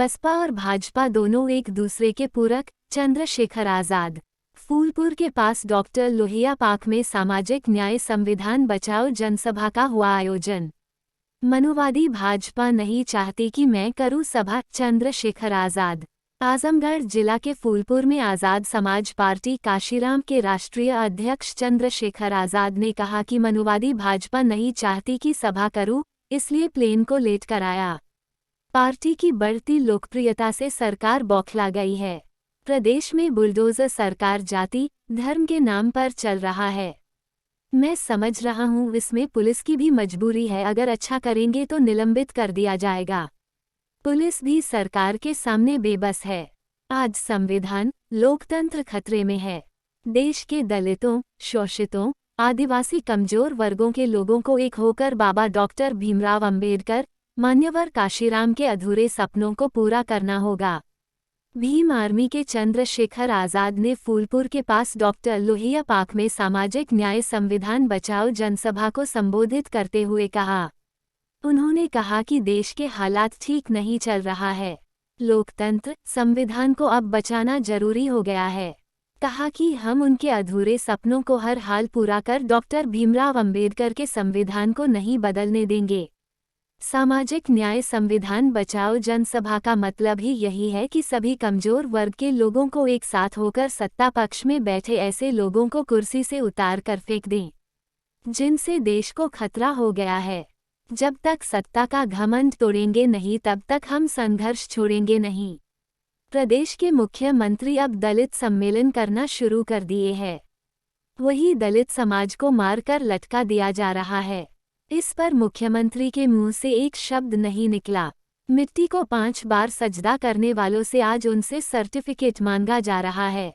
बसपा और भाजपा दोनों एक दूसरे के पूरक। चंद्रशेखर आजाद। फूलपुर के पास डॉक्टर लोहिया पार्क में सामाजिक न्याय संविधान बचाओ जनसभा का हुआ आयोजन। मनुवादी भाजपा नहीं चाहती कि मैं करूं सभा। चंद्रशेखर आजाद। आजमगढ़ जिला के फूलपुर में आजाद समाज पार्टी काशीराम के राष्ट्रीय अध्यक्ष चंद्रशेखर आजाद ने कहा कि मनुवादी भाजपा नहीं चाहती कि सभा करूं, इसलिए प्लेन को लेट कराया। पार्टी की बढ़ती लोकप्रियता से सरकार बौखला गई है। प्रदेश में बुलडोजर सरकार जाति धर्म के नाम पर चल रहा है। मैं समझ रहा हूं इसमें पुलिस की भी मजबूरी है, अगर अच्छा करेंगे तो निलंबित कर दिया जाएगा। पुलिस भी सरकार के सामने बेबस है। आज संविधान लोकतंत्र खतरे में है। देश के दलितों, शोषितों, आदिवासी कमजोर वर्गों के लोगों को एक होकर बाबा डॉक्टर भीमराव अंबेडकर, मान्यवर काशीराम के अधूरे सपनों को पूरा करना होगा। भीम आर्मी के चंद्रशेखर आजाद ने फूलपुर के पास डॉक्टर लोहिया पार्क में सामाजिक न्याय संविधान बचाओ जनसभा को संबोधित करते हुए कहा। उन्होंने कहा कि देश के हालात ठीक नहीं चल रहा है। लोकतंत्र संविधान को अब बचाना जरूरी हो गया है। कहा कि हम उनके अधूरे सपनों को हर हाल पूरा कर डॉक्टर भीमराव अंबेडकर के संविधान को नहीं बदलने देंगे। सामाजिक न्याय संविधान बचाओ जनसभा का मतलब ही यही है कि सभी कमजोर वर्ग के लोगों को एक साथ होकर सत्ता पक्ष में बैठे ऐसे लोगों को कुर्सी से उतार कर फेंक दें, जिनसे देश को खतरा हो गया है। जब तक सत्ता का घमंड तोड़ेंगे नहीं, तब तक हम संघर्ष छोड़ेंगे नहीं। प्रदेश के मुख्यमंत्री अब दलित सम्मेलन करना शुरू कर दिए हैं। वही दलित समाज को मारकर लटका दिया जा रहा है। इस पर मुख्यमंत्री के मुंह से एक शब्द नहीं निकला। मिट्टी को 5 बार सजदा करने वालों से आज उनसे सर्टिफिकेट मांगा जा रहा है।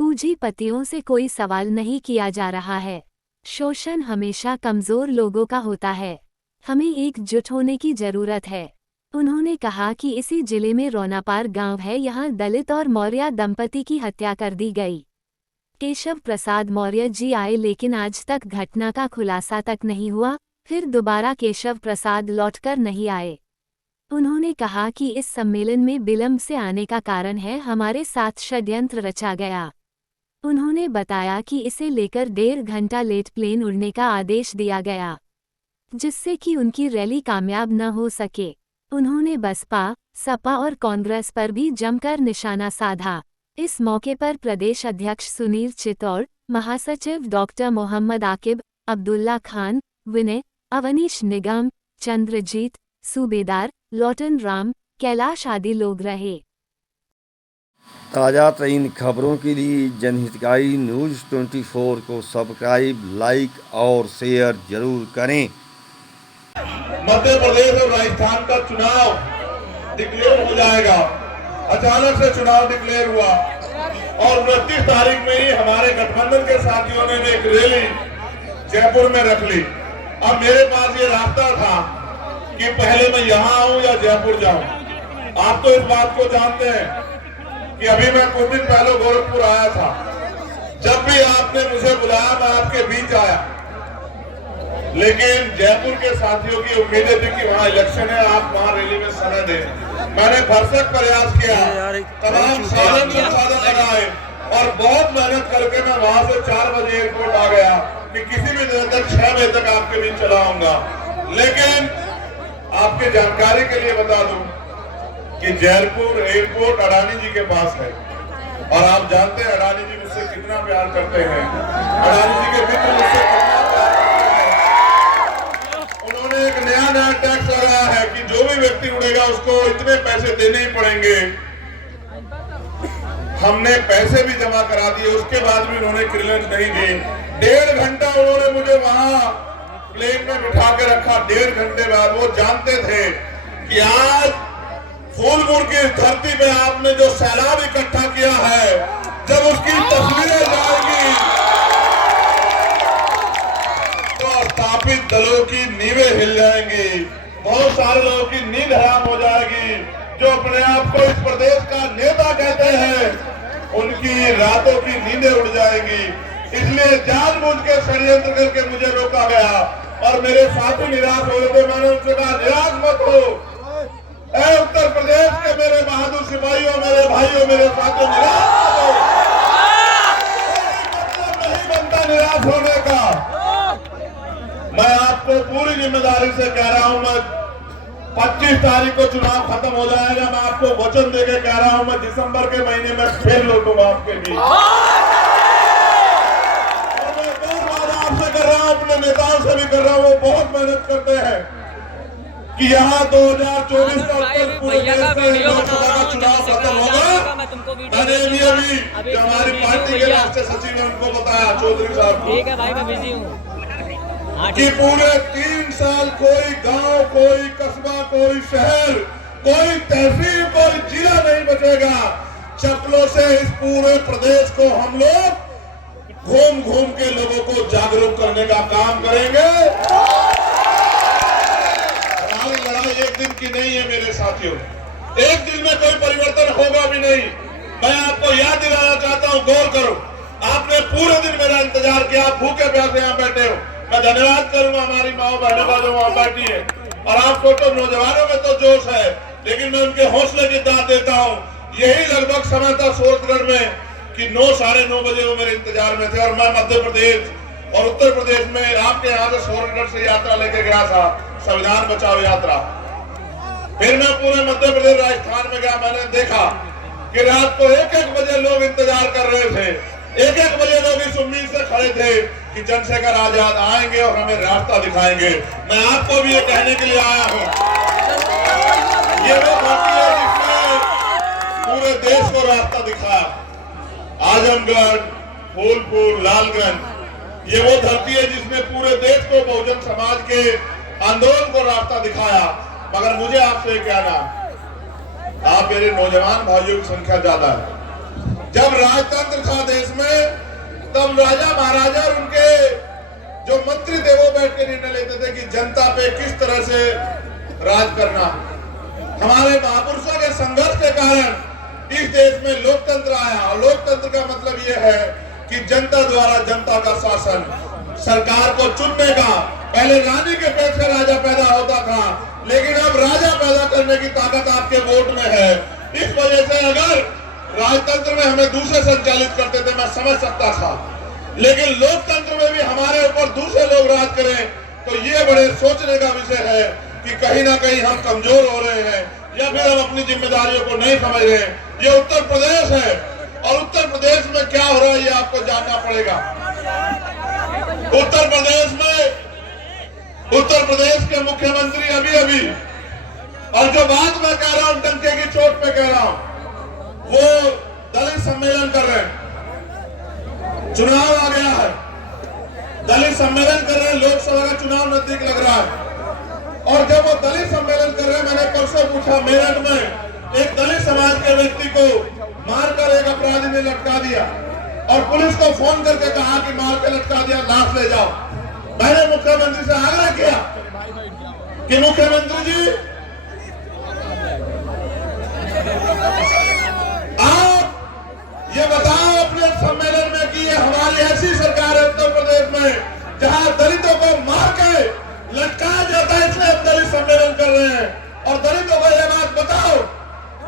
पूंजीपतियों से कोई सवाल नहीं किया जा रहा है। शोषण हमेशा कमजोर लोगों का होता है। हमें एकजुट होने की जरूरत है। उन्होंने कहा कि इसी जिले में रोनापार गांव है, यहाँ दलित और मौर्य दंपति की हत्या कर दी गई। केशव प्रसाद मौर्य जी आए, लेकिन आज तक घटना का खुलासा तक नहीं हुआ। फिर दोबारा केशव प्रसाद लौटकर नहीं आए। उन्होंने कहा कि इस सम्मेलन में विलंब से आने का कारण है हमारे साथ षड्यंत्र रचा गया। उन्होंने बताया कि इसे लेकर 1.5 घंटा लेट प्लेन उड़ने का आदेश दिया गया, जिससे कि उनकी रैली कामयाब न हो सके। उन्होंने बसपा, सपा और कांग्रेस पर भी जमकर निशाना साधा। इस मौके पर प्रदेश अध्यक्ष सुनील चित्तौड़, महासचिव डॉक्टर मोहम्मद आकिब, अब्दुल्ला खान, विनय, अवनीश निगम, चंद्रजीत, सूबेदार, लॉटन राम, कैलाश आदि लोग रहे। ताज़ा तरीन खबरों के लिए जनहितकारी न्यूज़ 24 को सब्सक्राइब, लाइक और शेयर जरूर करें। मध्य प्रदेश और राजस्थान का चुनाव डिक्लेयर हो जाएगा। अचानक से चुनाव डिक्लेयर हुआ और 29 तारीख में ही हमारे गठबंधन के साथियों ने एक रैली जयपुर में रख ली। अब मेरे पास ये रास्ता था कि पहले मैं यहाँ आऊं या जयपुर जाऊं। आप तो इस बात को जानते हैं कि अभी मैं कुछ दिन पहले गोरखपुर आया था। जब भी आपने मुझे बुलाया मैं आपके बीच आया, लेकिन जयपुर के साथियों की उम्मीदें थी कि वहाँ इलेक्शन है, आप वहाँ रैली में समय दें। मैंने भरसक प्रयास किया, तमाम साधन संसाधन लगाए और बहुत मेहनत करके मैं वहां से 4 बजे एयरपोर्ट आ गया कि किसी भी दिन तक 6 बजे तक आपके बीच चला आऊंगा। लेकिन आपके जानकारी के लिए बता दूं कि जयपुर एयरपोर्ट अडानी जी के पास है और आप जानते हैं अडानी जी मुझसे कितना प्यार करते हैं। अडानी जी के मित्र मुझसे कितना प्यार करते हैं। उन्होंने एक नया टैक्स लगाया है कि जो भी व्यक्ति उड़ेगा उसको इतने पैसे देने ही पड़ेंगे। हमने पैसे भी जमा करा दिए, उसके बाद भी उन्होंने क्लियरेंस नहीं दी। 1.5 घंटा उन्होंने मुझे वहां प्लेन में बिठा के रखा। 1.5 घंटे बाद वो जानते थे कि आज फूलपुर की धरती पे आपने जो सैलाब इकट्ठा किया है, जब उसकी तस्वीरें जाएगी तो स्थापित दलों की नींवें हिल जाएंगी। बहुत सारे लोगों की नींद हराम हो जाएगी। जो अपने आप को इस प्रदेश का नेता कहते हैं, उनकी रातों की नींदें उड़ जाएंगी। इसलिए जानबूझ के षड्यंत्र करके मुझे रोका गया और मेरे साथी निराश हो रहे थे। मैंने उनसे कहा निराश मत हो, उत्तर प्रदेश के तो मेरे साथियों निराश हो, नहीं बनता निराश होने का। मैं आपको पूरी जिम्मेदारी से कह रहा हूं, मैं 25 तारीख को चुनाव खत्म हो जाएगा, मैं आपको वचन देके कह रहा हूं, मैं दिसंबर के महीने में फिर लौटूंगा आपके बीच। और मैं एक और वादा आपसे कर रहा हूं, अपने नेताओं से भी कर रहा हूं, वो बहुत मेहनत करते हैं कि यहाँ 2024 का पूरे देश में लोकसभा का चुनाव खत्म होगा। मैंने भी अभी जो हमारी पार्टी के राष्ट्रीय सचिव है उनको बताया, चौधरी साहब को, ठीक है भाई, मैं बिजी हूँ, कि पूरे 3 साल कोई गांव, कोई कस्बा, कोई शहर, कोई तहसील, कोई जिला नहीं बचेगा। चप्पलों से इस पूरे प्रदेश को हम लोग घूम घूम के लोगों को जागरूक करने का काम करेंगे। हमारी लड़ाई एक दिन की नहीं है मेरे साथियों, एक दिन में कोई परिवर्तन होगा भी नहीं। मैं आपको याद दिलाना चाहता हूं, गौर करो, आपने पूरे दिन मेरा इंतजार किया, आप भूखे प्यासे यहाँ बैठे हो। मैं धन्यवाद करूंगा हमारी माओ बहनों का जो वहां बैठी है। और आप सोचो नौजवानों में तो जोश है, लेकिन मैं उनके हौसले की दाद देता हूं। यही लगभग समय था सूरतगढ़ में कि 9, साढ़े 9 बजे वो मेरे इंतजार में थे, और मैं मध्य प्रदेश और उत्तर प्रदेश में आपके यहाँ से सूरतगढ़ से यात्रा लेके गया था, संविधान बचाओ यात्रा। फिर मैं पूरे मध्य प्रदेश, राजस्थान में गया, मैंने देखा कि रात को 1-1 बजे लोग इंतजार कर रहे थे, 1-1 बजे लोग इस उम्मीद से खड़े थे कि चंद्रशेखर आजाद आएंगे और हमें रास्ता दिखाएंगे। मैं आपको भी ये कहने के लिए आया हूं, ये वो धरती है जिसने पूरे देश को रास्ता दिखाया। आजमगढ़, फूलपुर, लालगंज, ये वो धरती है जिसने पूरे देश को बहुजन समाज के आंदोलन को रास्ता दिखाया। मगर मुझे आपसे कहना, आप मेरे नौजवान भाइयों की संख्या ज्यादा है। जब राजतंत्र था देश में, तब राजा महाराजा और उनके जो मंत्री थे वो बैठ के निर्णय लेते थे कि जनता पे किस तरह से राज करना। हमारे महापुरुषों के संघर्ष के कारण इस देश में लोकतंत्र आया, और लोकतंत्र का मतलब ये है कि जनता द्वारा जनता का शासन, सरकार को चुनने का। पहले रानी के पेट से राजा पैदा होता था, लेकिन अब राजा पैदा करने की ताकत आपके वोट में है। इस वजह से अगर राजतंत्र में हमें दूसरे संचालित करते थे, मैं समझ सकता था, लेकिन लोकतंत्र में भी हमारे ऊपर दूसरे लोग राज करें, तो ये बड़े सोचने का विषय है कि कहीं ना कहीं हम कमजोर हो रहे हैं, या फिर हम अपनी जिम्मेदारियों को नहीं समझ रहे हैं। ये उत्तर प्रदेश है, और उत्तर प्रदेश में क्या हो रहा है ये आपको जानना पड़ेगा। उत्तर प्रदेश के मुख्यमंत्री अभी और जो बात मैं कह रहा हूं डंके की चोट पे कह रहा हूं, वो दलित सम्मेलन कर रहे हैं। चुनाव आ गया है, दलित सम्मेलन कर रहे हैं, लोकसभा का चुनाव नजदीक लग रहा है। और जब वो दलित सम्मेलन कर रहे हैं, मैंने परसों पूछा, मेरठ में एक दलित समाज के व्यक्ति को मारकर एक अपराधी ने लटका दिया, और पुलिस को फोन करके कहा कि मार के लटका दिया, लाश ले जाओ। मैंने मुख्यमंत्री से आग्रह किया कि मुख्यमंत्री जी, आप ये बताओ अपने सम्मेलन में कि ये हमारी ऐसी सरकार है उत्तर प्रदेश में जहां दलितों को मार के लटकाया जाता है, इसलिए हम दलित सम्मेलन कर रहे हैं। और दलितों को यह बात बताओ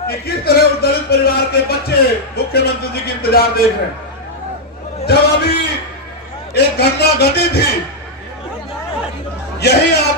कि किस तरह उस दलित परिवार के बच्चे मुख्यमंत्री जी की इंतजार देख रहे हैं। जब अभी एक घटना घटी थी, यही आप